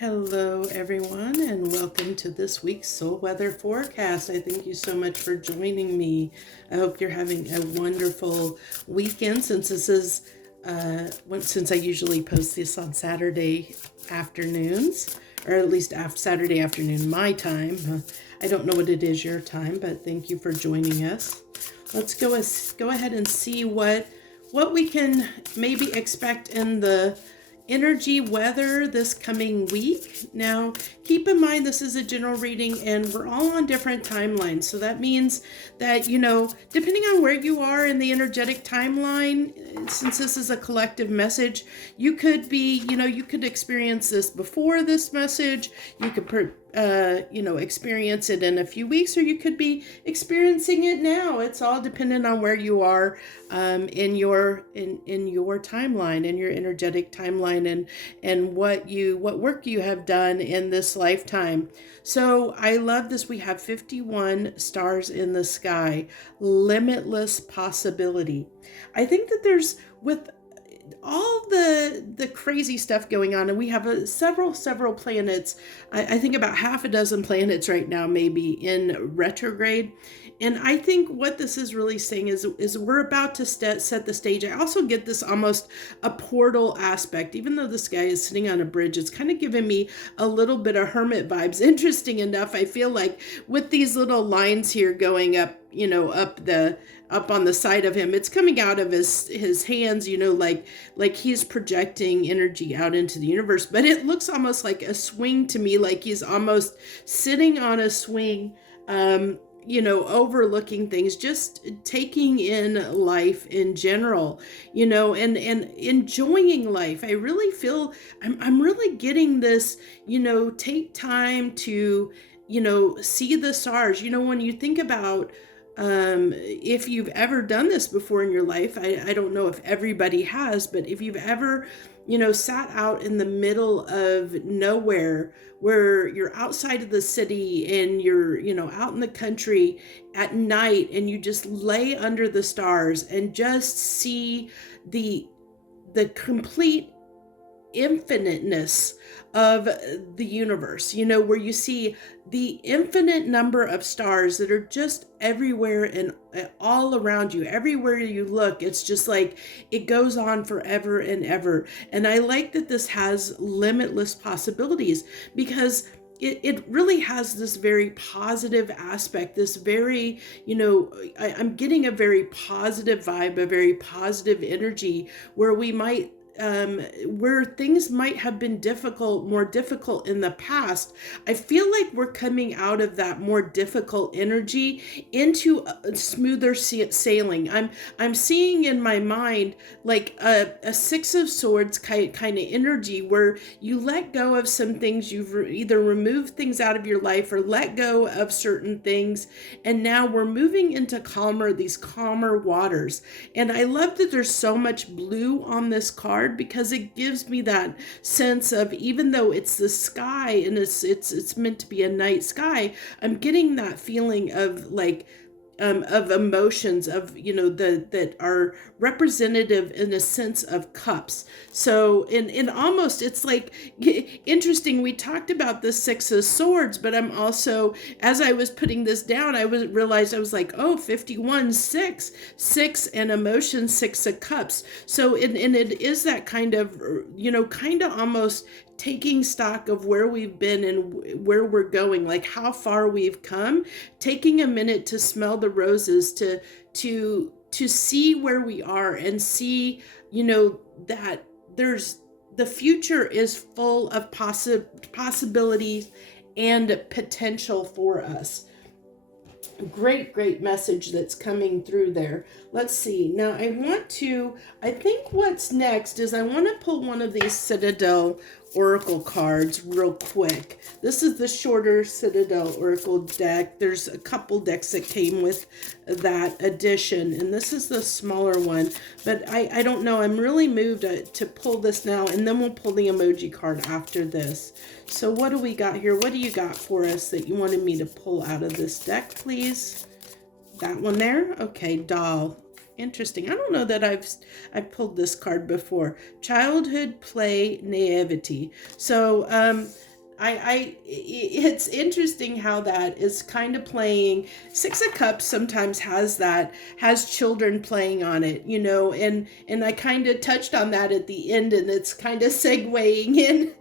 Hello, everyone, and welcome to this week's soul weather forecast. I thank you so much for joining me. I hope you're having a wonderful weekend since this is, since I usually post this on Saturday afternoons, or at least Saturday afternoon, my time. I don't know what it is your time, but thank you for joining us. Let's go ahead and see what we can maybe expect in the energy weather this coming week. Now, keep in mind this is a general reading and we're all on different timelines. So that means that, depending on where you are in the energetic timeline, since this is a collective message, you could be, you could experience this before this message. You could experience it in a few weeks, or you could be experiencing it now. It's all dependent on where you are in your timeline, in your energetic timeline, and what work you have done in this lifetime. So I love this. We have 51 stars in the sky, limitless possibility. I think that there's, with all the crazy stuff going on, and we have several planets. I think about half a dozen planets right now, maybe in retrograde. And I think what this is really saying is we're about to set the stage. I also get this almost a portal aspect. Even though this guy is sitting on a bridge, it's kind of giving me a little bit of hermit vibes. Interesting enough, I feel like with these little lines here going up, up on the side of him, it's coming out of his hands, like he's projecting energy out into the universe. But it looks almost like a swing to me, like he's almost sitting on a swing, overlooking things, just taking in life in general, and enjoying life. I really feel I'm really getting this, take time to, see the stars. When you think about, if you've ever done this before in your life, I don't know if everybody has, but if you've ever, sat out in the middle of nowhere, where you're outside of the city and you're, out in the country at night, and you just lay under the stars and just see the complete infiniteness of the universe, where you see the infinite number of stars that are just everywhere and all around you. Everywhere you look, it's just like it goes on forever and ever. And I like that this has limitless possibilities, because it really has this very positive aspect, this very, I'm getting a very positive vibe, a very positive energy, where we might where things might have been more difficult in the past. I feel like we're coming out of that more difficult energy into a smoother sailing. I'm seeing in my mind like a Six of Swords kind of energy, where you let go of some things. You've either removed things out of your life or let go of certain things, and now we're moving into these calmer waters. And I love that there's so much blue on this card, because it gives me that sense of, even though it's the sky and it's meant to be a night sky, I'm getting that feeling of like of emotions of, that are representative in a sense of cups. So in almost, it's like interesting. We talked about the Six of Swords, but I'm also, as I was putting this down, realized I was like, 51, 6 and emotion, Six of Cups. So and it is that kind of, kind of almost taking stock of where we've been and where we're going, like how far we've come, taking a minute to smell the roses, to see where we are, and see, that the future is full of possibilities and potential for us. Great message that's coming through there. Let's see. Now I think what's next is I want to pull one of these Citadel Oracle cards real quick. This is the shorter Citadel Oracle deck. There's a couple decks that came with that edition, and this is the smaller one, but I don't know. I'm really moved to pull this now, and then we'll pull the emoji card after this. So what do we got here? What do you got for us that you wanted me to pull out of this deck, please? That one there? Okay, doll. Interesting. I don't know that I've pulled this card before. Childhood play naivety. So it's interesting how that is kind of playing. Six of Cups sometimes has children playing on it, and I kind of touched on that at the end, and it's kind of segueing in.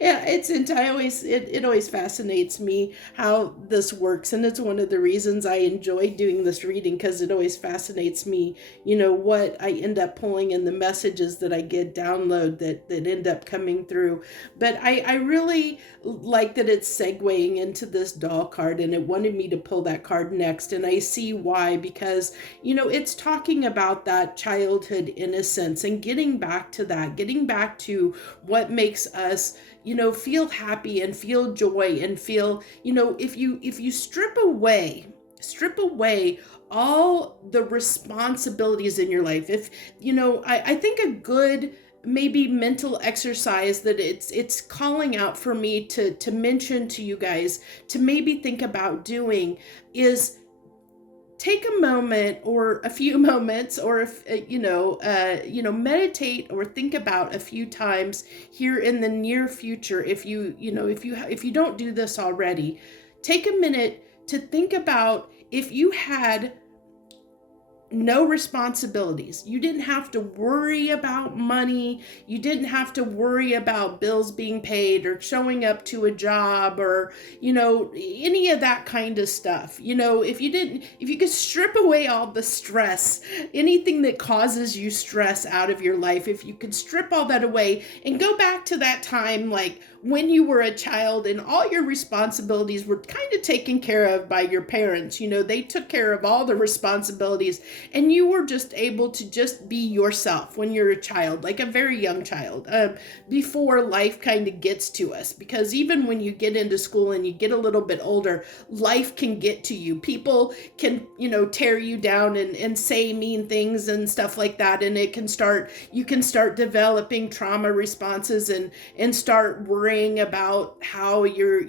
Yeah, it always fascinates me how this works, and it's one of the reasons I enjoy doing this reading, because it always fascinates me, what I end up pulling in the messages that I get download that end up coming through. But I really like that it's segueing into this doll card, and it wanted me to pull that card next, and I see why, because it's talking about that childhood innocence and getting back to that, getting back to what makes us feel happy and feel joy and feel, if you strip away all the responsibilities in your life. If I think a good maybe mental exercise that it's calling out for me to mention to you guys to maybe think about doing is take a moment or a few moments, or if meditate or think about a few times here in the near future. If you don't do this already, take a minute to think about if you had no responsibilities. You didn't have to worry about money. You didn't have to worry about bills being paid or showing up to a job or, any of that kind of stuff. If you could strip away all the stress, anything that causes you stress out of your life, if you could strip all that away and go back to that time, like when you were a child and all your responsibilities were kind of taken care of by your parents. They took care of all the responsibilities, and you were just able to just be yourself when you're a child, like a very young child, before life kind of gets to us. Because even when you get into school and you get a little bit older, life can get to you. People can, tear you down and say mean things and stuff like that. And you can start developing trauma responses and start worrying about how you're,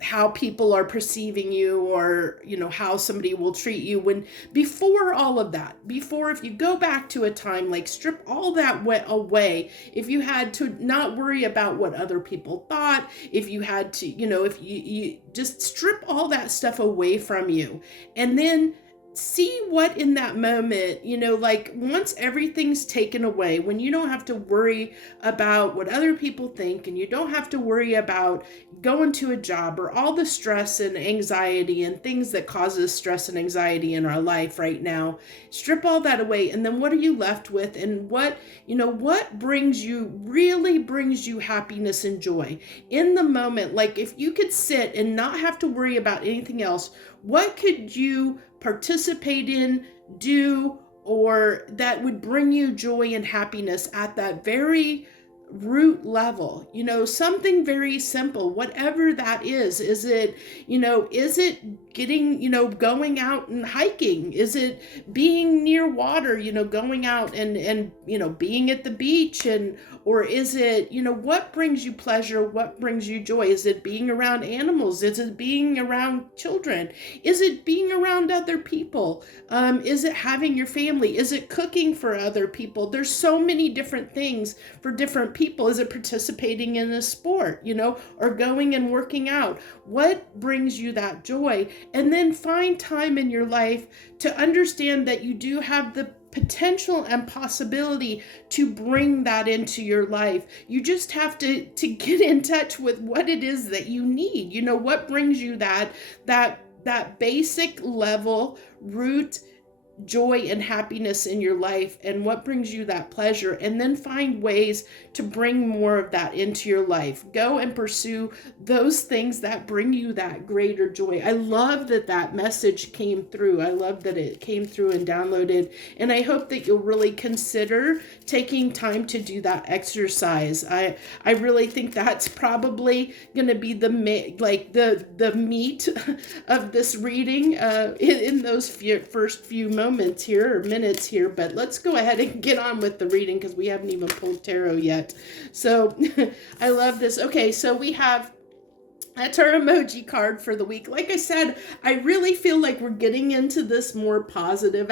how people are perceiving you, or how somebody will treat you. When before all of that, if you go back to a time, like strip all that away, if you had to not worry about what other people thought, if you had to, if you just strip all that stuff away from you, and then see what in that moment, like once everything's taken away, when you don't have to worry about what other people think, and you don't have to worry about going to a job or all the stress and anxiety and things that causes stress and anxiety in our life right now, strip all that away. And then what are you left with? And what really brings you happiness and joy in the moment? Like if you could sit and not have to worry about anything else, what could you participate in, do, or that would bring you joy and happiness at that very root level? Something very simple, whatever that is. Is it getting, going out and hiking? Is it being near water, going out and being at the beach? Or is it, what brings you pleasure? What brings you joy? Is it being around animals? Is it being around children? Is it being around other people? Is it having your family? Is it cooking for other people? There's so many different things for different people. Is it participating in a sport, or going and working out? What brings you that joy? And then find time in your life to understand that you do have the potential and possibility to bring that into your life. You just have to get in touch with what it is that you need. What brings you that basic level root joy and happiness in your life, and what brings you that pleasure, and then find ways to bring more of that into your life. Go and pursue those things that bring you that greater joy. I love that message came through. I love that it came through and downloaded, and I hope that you'll really consider taking time to do that exercise. I really think that's probably going to be the meat of this reading in those first few moments here, or minutes here. But let's go ahead and get on with the reading, because we haven't even pulled tarot yet. So I love this. Okay, so that's our emoji card for the week. Like I said, I really feel like we're getting into this more positive,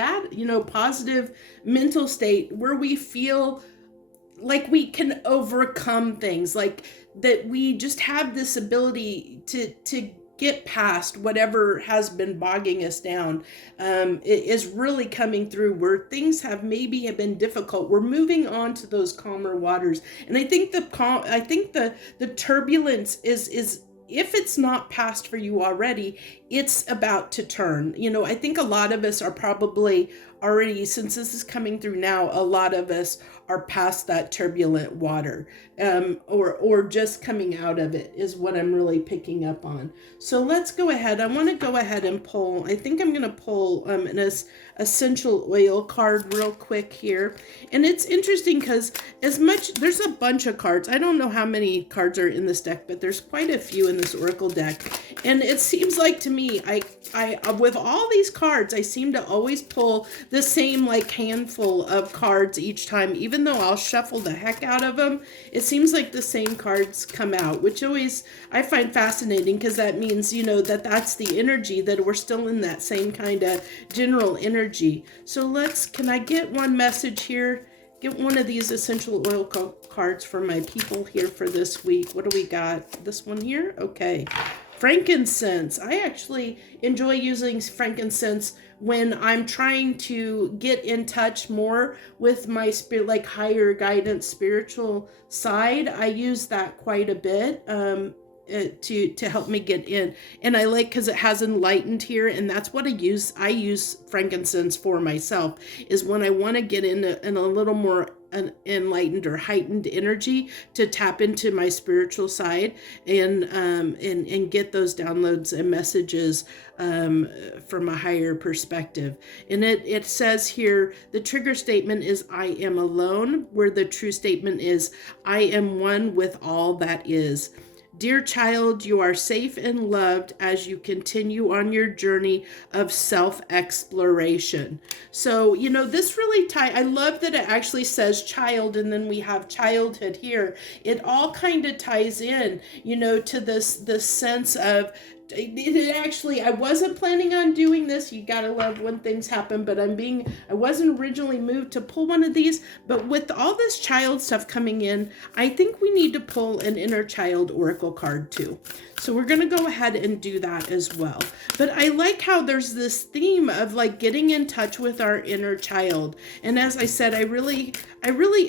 positive mental state where we feel like we can overcome things, like that we just have this ability to get past whatever has been bogging us down. It is really coming through where things have been difficult. We're moving on to those calmer waters, and I think the turbulence is, if it's not past for you already, it's about to turn. I think a lot of us are probably already, since this is coming through now, a lot of us are past that turbulent water, or just coming out of it is what I'm really picking up on. So let's go ahead. I want to go ahead and pull. I think I'm going to pull an essential oil card real quick here, and it's interesting because there's a bunch of cards. I don't know how many cards are in this deck, but there's quite a few in this oracle deck, and it seems like to me, I with all these cards, I seem to always pull the same like handful of cards each time, even though I'll shuffle the heck out of them. It seems like the same cards come out, which always I find fascinating, because that means, that's the energy, that we're still in that same kind of general energy. So can I get one message here? Get one of these essential oil cards for my people here for this week. What do we got? This one here? Okay. Frankincense. I actually enjoy using frankincense when I'm trying to get in touch more with my spirit, like higher guidance, spiritual side. I use that quite a bit. To help me get in, and I like, because it has enlightened here, and that's what I use frankincense for myself, is when I want to get in a little more an enlightened or heightened energy, to tap into my spiritual side, and get those downloads and messages from a higher perspective. And it says here, the trigger statement is I am alone, where the true statement is I am one with all that is. Dear child, you are safe and loved as you continue on your journey of self-exploration. So, this really I love that it actually says child, and then we have childhood here. It all kind of ties in, to this sense of, it actually, I wasn't planning on doing this. You gotta love when things happen, but I wasn't originally moved to pull one of these, but with all this child stuff coming in, I think we need to pull an inner child oracle card too. So we're going to go ahead and do that as well. But I like how there's this theme of like getting in touch with our inner child. And as I said, I really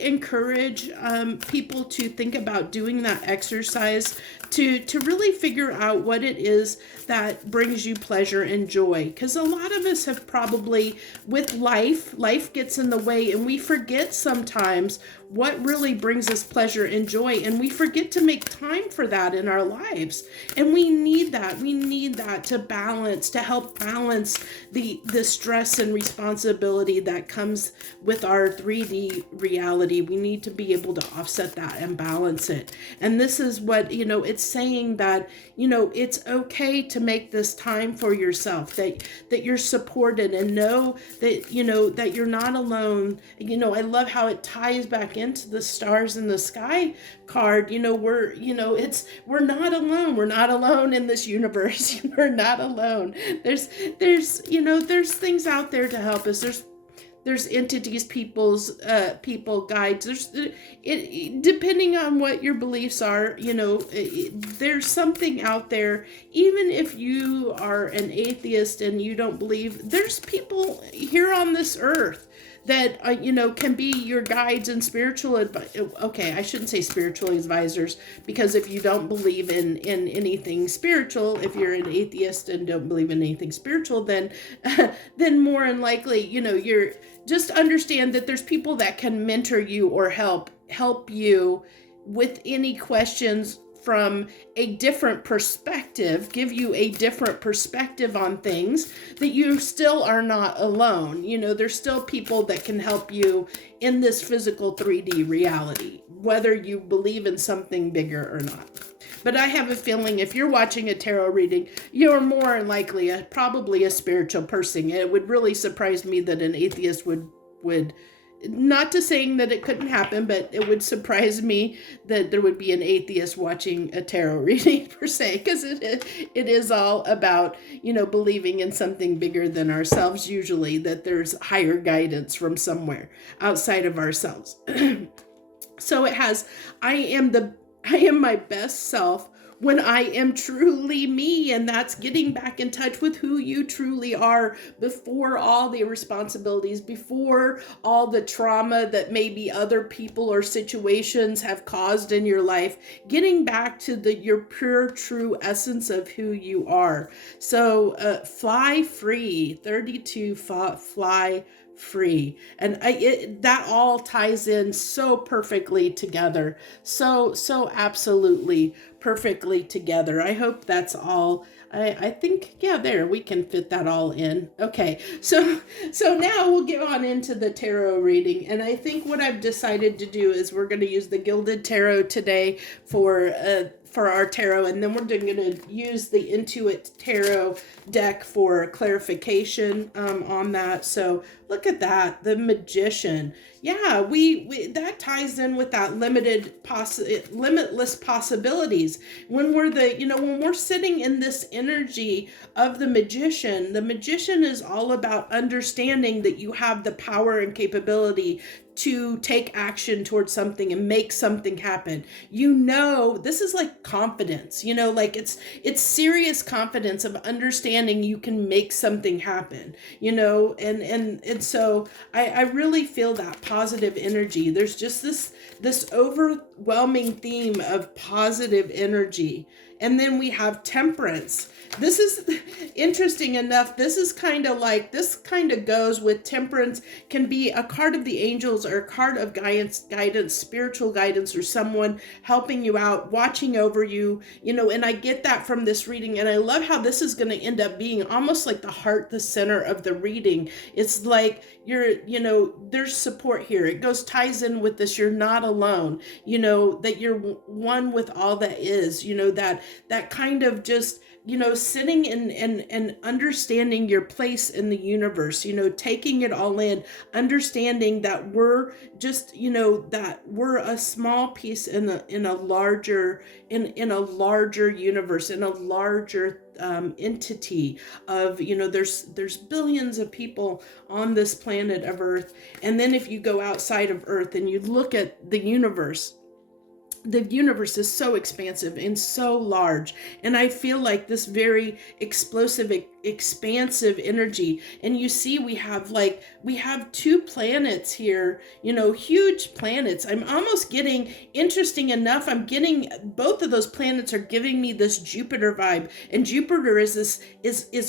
encourage people to think about doing that exercise to really figure out what it is that brings you pleasure and joy. Because a lot of us have probably, with life gets in the way, and we forget sometimes what really brings us pleasure and joy, and we forget to make time for that in our lives. And we need that to help balance the stress and responsibility that comes with our 3D reality. We need to be able to offset that and balance it. And this is what, it's saying that, it's okay to make this time for yourself, that you're supported, and know that, that you're not alone. I love how it ties back into the stars in the sky card. We're not alone. We're not alone in this universe. We're not alone. There's things out there to help us. There's entities, people, guides. Depending on what your beliefs are, there's something out there. Even if you are an atheist and you don't believe, there's people here on this earth that can be your guides and spiritual okay, I shouldn't say spiritual advisors, because if you don't believe in anything spiritual, if you're an atheist and don't believe in anything spiritual, then more than likely, you're just understand that there's people that can mentor you or help you with any questions from a different perspective, give you a different perspective on things, that you still are not alone. There's still people that can help you in this physical 3D reality, whether you believe in something bigger or not. But I have a feeling if you're watching a tarot reading, you're more than likely probably a spiritual person. It would really surprise me that an atheist would not to saying that it couldn't happen, but it would surprise me that there would be an atheist watching a tarot reading per se, because it is all about, believing in something bigger than ourselves, usually, that there's higher guidance from somewhere outside of ourselves. So it has, I am my best self when I am truly me. And that's getting back in touch with who you truly are before all the responsibilities, before all the trauma that maybe other people or situations have caused in your life, getting back to your pure, true essence of who you are. So fly free, 32, fly free. And that all ties in so perfectly together, so absolutely perfectly together. I hope that's all. I think, yeah, there we can fit that all in. Okay, so now we'll get on into the tarot reading, and I think what I've decided to do is we're going to use the Gilded Tarot today for our tarot, and then we're going to use the Intuit Tarot deck for clarification on that. So look at that, the Magician. Yeah, we that ties in with that limitless possibilities. When we're when we're sitting in this energy of the magician is all about understanding that you have the power and capability to take action towards something and make something happen. This is like confidence, like it's serious confidence of understanding you can make something happen, and so I really feel that positive energy. There's just this overwhelming theme of positive energy. And then we have temperance. This is interesting enough. This kind of goes with temperance, can be a card of the angels or a card of guidance, spiritual guidance, or someone helping you out, watching over you, and I get that from this reading. And I love how this is going to end up being almost like the heart, the center of the reading. It's like there's support here. It ties in with this. You're not alone, that you're one with all that is, that kind of just, sitting and understanding your place in the universe, taking it all in, understanding that we're just, that we're a small piece in a larger universe, in a larger entity of, there's billions of people on this planet of Earth. And then if you go outside of Earth and you look at the universe is so expansive and so large, and I feel like this very explosive, expansive energy. And you see we have two planets here, huge planets. I'm almost getting, interesting enough, I'm getting both of those planets are giving me this Jupiter vibe, and Jupiter is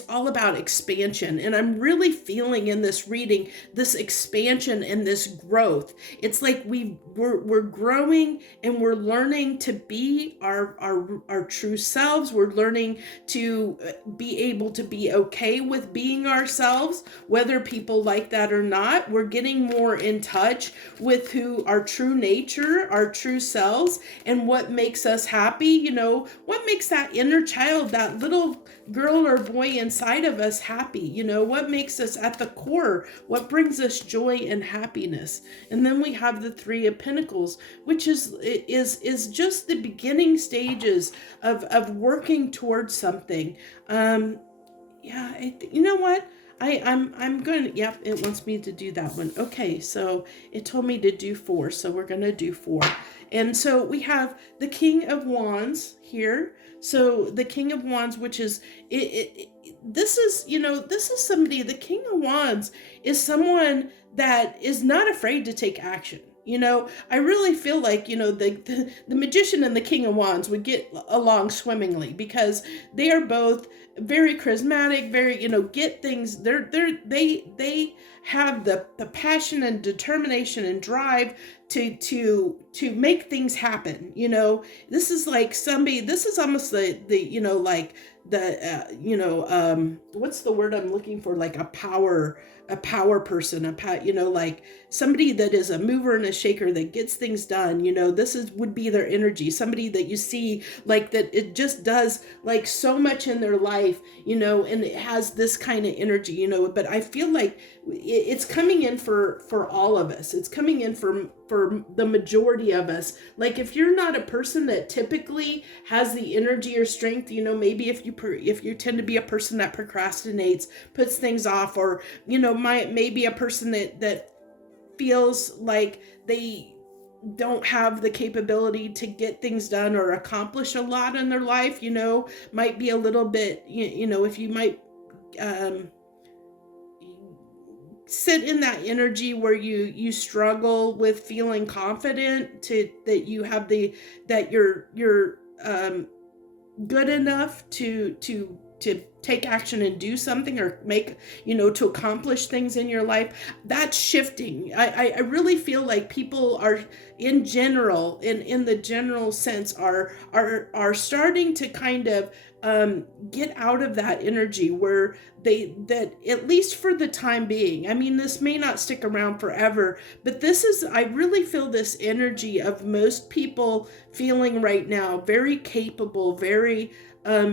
all about expansion. And I'm really feeling in this reading this expansion and this growth. It's like we're growing, and we're learning to be our true selves. We're learning to be able to be okay with being ourselves, whether people like that or not. We're getting more in touch with who our true nature, our true selves, and what makes us happy. What makes that inner child, that little girl or boy inside of us happy. What makes us at the core, what brings us joy and happiness. And then we have the Three of Pentacles, which is just the beginning stages of working towards something. You know what? I'm going to, yep, it wants me to do that one. Okay, so it told me to do 4, so we're going to do 4. And so we have the King of Wands here. So the King of Wands, which is, this is somebody, the King of Wands is someone that is not afraid to take action. I really feel like, the Magician and the King of Wands would get along swimmingly, because they are both very charismatic, very, get things, they have the passion and determination and drive to make things happen. This is like somebody, this is almost like what's the word I'm looking for? Like a power person, like somebody that is a mover and a shaker that gets things done. Would be their energy. Somebody that you see like that, it just does like so much in their life, and it has this kind of energy, but I feel like it's coming in for all of us. It's coming in for the majority of us. Like if you're not a person that typically has the energy or strength, maybe if you tend to be a person that procrastinates, puts things off, or maybe a person that feels like they don't have the capability to get things done or accomplish a lot in their life, might be a little bit, if you might um, sit in that energy where you struggle with feeling confident to that you have the that you're good enough to take action and do something or make, to accomplish things in your life. That's shifting. I really feel like people are in general, in the general sense, are starting to kind of get out of that energy where that at least for the time being. I mean, this may not stick around forever, but I really feel this energy of most people feeling right now very capable, very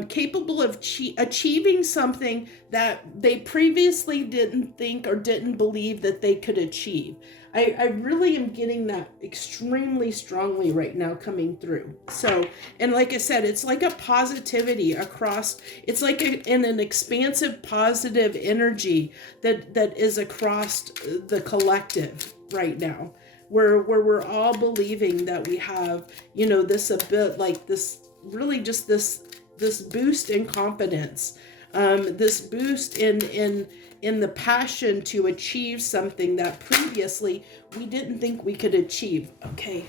capable of achieving something that they previously didn't think or didn't believe that they could achieve. I really am getting that extremely strongly right now coming through. So, and like I said, it's like a positivity across, it's like in an expansive positive energy that is across the collective right now, where we're all believing that we have, this a bit like this, really just this boost in confidence, this boost in the passion to achieve something that previously we didn't think we could achieve. Okay,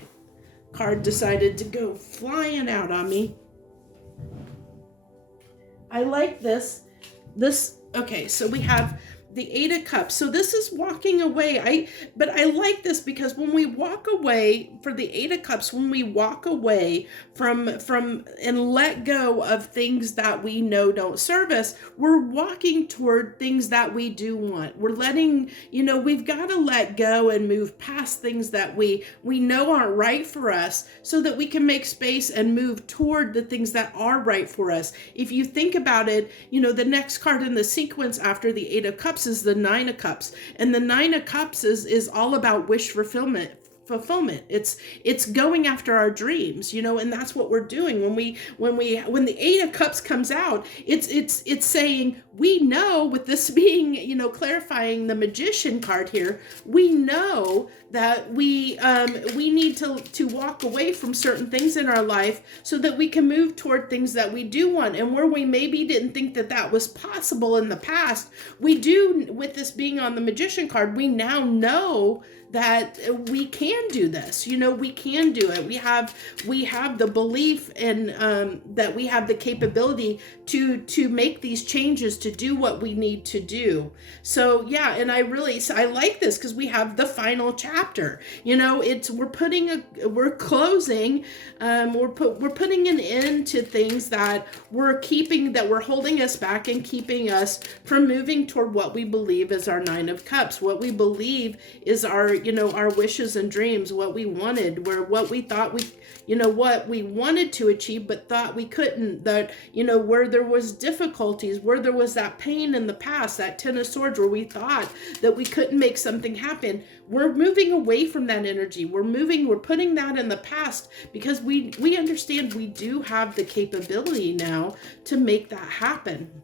card decided to go flying out on me. I like this. Okay, so we have the Eight of Cups. So this is walking away. But I like this because when we walk away for the Eight of Cups, when we walk away from and let go of things that we know don't serve us, we're walking toward things that we do want. We're letting, we've got to let go and move past things that we know aren't right for us so that we can make space and move toward the things that are right for us. If you think about it, the next card in the sequence after the Eight of Cups is the Nine of Cups, and the Nine of Cups is all about wish fulfillment. It's going after our dreams, and that's what we're doing when the Eight of Cups comes out. It's saying, we know, with this being, clarifying the Magician card here, we know that we need to walk away from certain things in our life so that we can move toward things that we do want, and where we maybe didn't think that was possible in the past, we do. With this being on the Magician card, we now know that we can do this. We can do it. We have the belief and that we have the capability to make these changes, to do what we need to do. So yeah, and I like this because we have the final chapter. We're closing, we're putting an end to things that we're holding us back and keeping us from moving toward what we believe is our Nine of Cups, what we believe is our wishes and dreams, what we wanted, what we thought what we wanted to achieve but thought we couldn't, that where there was difficulties, where there was that pain in the past, that Ten of Swords, where we thought that we couldn't make something happen. We're moving away from that energy. We're putting that in the past because we understand we do have the capability now to make that happen.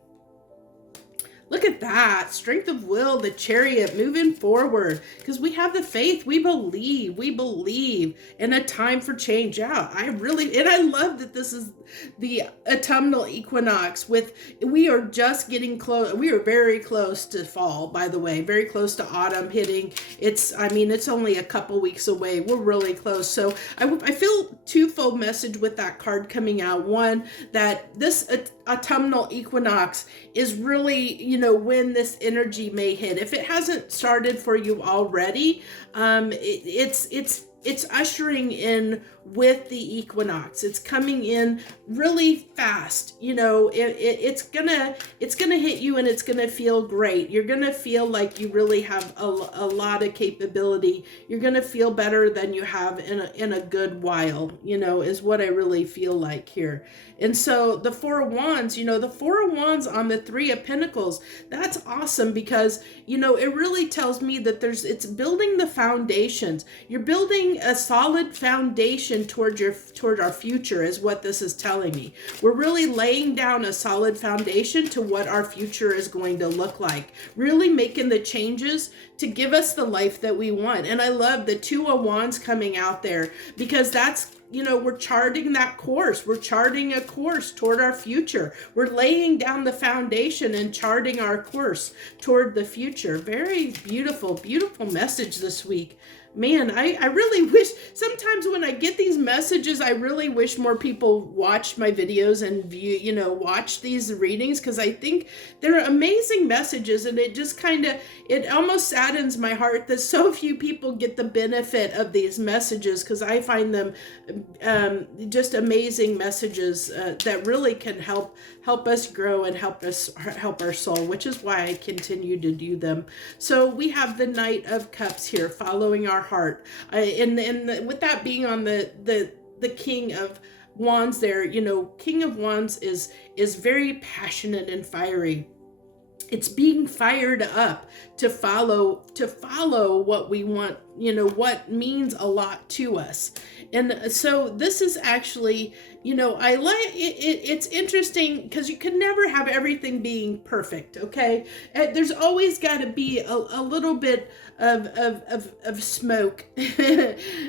Look at that. Strength of will, the Chariot, moving forward. Because we have the faith. We believe in a time for change. Yeah, I love that this is the autumnal equinox. We are just getting close. We are very close to fall, by the way. Very close to autumn hitting. It's only a couple weeks away. We're really close. So I feel twofold message with that card coming out. One, that this autumnal equinox is really, when this energy may hit. If it hasn't started for you already, it's ushering in with the equinox. It's coming in really fast. It's gonna hit you and it's gonna feel great. You're gonna feel like you really have a lot of capability. You're gonna feel better than you have in a good while, is what I really feel like here. And so the Four of Wands, the Four of Wands on the Three of Pentacles, that's awesome because, it really tells me that it's building the foundations. You're building building a solid foundation toward our future is what this is telling me. We're really laying down a solid foundation to what our future is going to look like. Really making the changes to give us the life that we want. And I love the Two of Wands coming out there, because that's, we're charting that course. We're charting a course toward our future. We're laying down the foundation and charting our course toward the future. Very beautiful, beautiful message this week. Man, I really wish, sometimes when I get these messages, I really wish more people watch my videos and watch these readings, because I think they're amazing messages, and it just it almost saddens my heart that so few people get the benefit of these messages, because I find them just amazing messages that really can help us grow and help our soul, which is why I continue to do them. So we have the Knight of Cups here, following our heart, and with that being on the King of Wands there, King of Wands is very passionate and fiery. It's being fired up to follow what we want, what means a lot to us. And so this is actually, I like it's interesting, because you can never have everything being perfect, okay? There's always got to be a little bit of smoke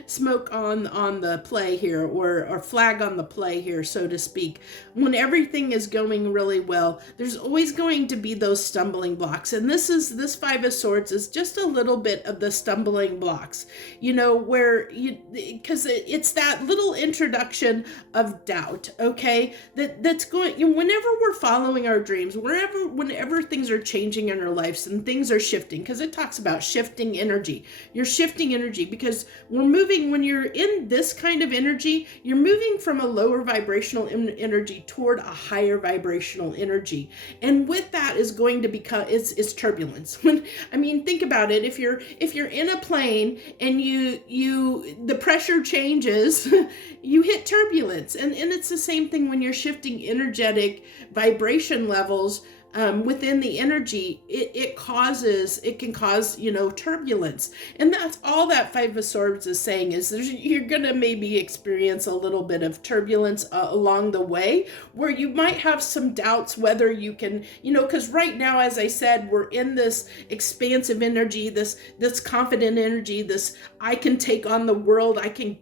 smoke on the play here, or flag on the play here, so to speak. When everything is going really well, there's always going to be those stumbling blocks, and this Five of Swords is just a little bit of the stumbling blocks, because it's that little introduction of doubt, okay, that's going, whenever we're following our dreams, whenever things are changing in our lives and things are shifting, because it talks about shifting energy. You're shifting energy because when you're in this kind of energy, you're moving from a lower vibrational energy toward a higher vibrational energy, and with that is going to become it's turbulence. Think about it. If you're in a plane and the pressure changes, you hit turbulence, and it's the same thing when you're shifting energetic vibration levels within the energy. It can cause turbulence, and that's all that Five of Swords is saying, is you're gonna maybe experience a little bit of turbulence along the way, where you might have some doubts whether you can, because right now, as I said, we're in this expansive energy, this confident energy, this I can take on the world, I can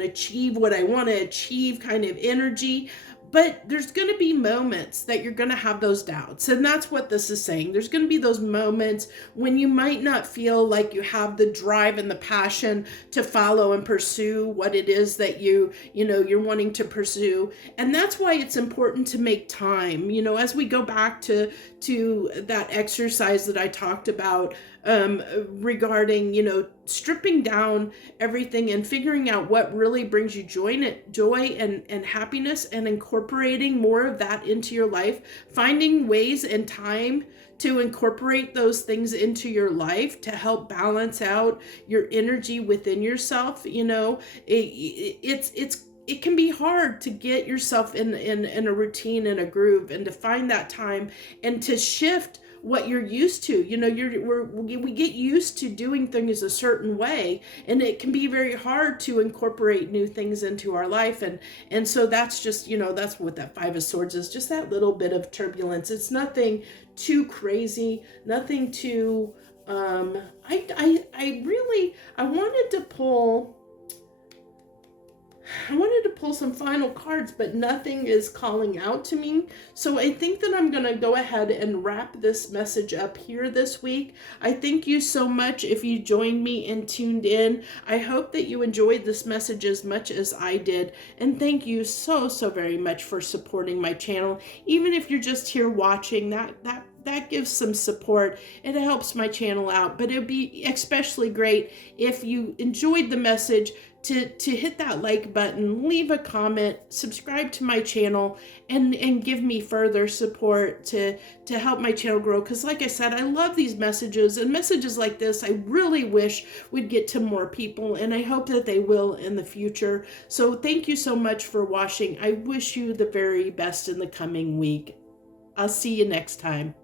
achieve what I want to achieve kind of energy. But there's going to be moments that you're going to have those doubts. And that's what this is saying. There's going to be those moments when you might not feel like you have the drive and the passion to follow and pursue what it is that you're wanting to pursue. And that's why it's important to make time, as we go back to that exercise that I talked about regarding, stripping down everything and figuring out what really brings you joy and happiness, and incorporating more of that into your life, finding ways and time to incorporate those things into your life to help balance out your energy within yourself. It can be hard to get yourself in a routine and a groove, and to find that time and to shift what you're used to. We get used to doing things a certain way, and it can be very hard to incorporate new things into our life. And so that's just, that's what that Five of Swords is, just that little bit of turbulence. It's nothing too crazy, nothing too, I wanted to pull some final cards, but nothing is calling out to me. So I think that I'm going to go ahead and wrap this message up here this week. I thank you so much if you joined me and tuned in. I hope that you enjoyed this message as much as I did. And thank you so very much for supporting my channel. Even if you're just here watching, that gives some support. It helps my channel out. But it'd be especially great if you enjoyed the message to hit that like button, leave a comment, subscribe to my channel, and give me further support to help my channel grow. Because like I said, I love these messages, and messages like this I really wish would get to more people, and I hope that they will in the future. So thank you so much for watching. I wish you the very best in the coming week. I'll see you next time.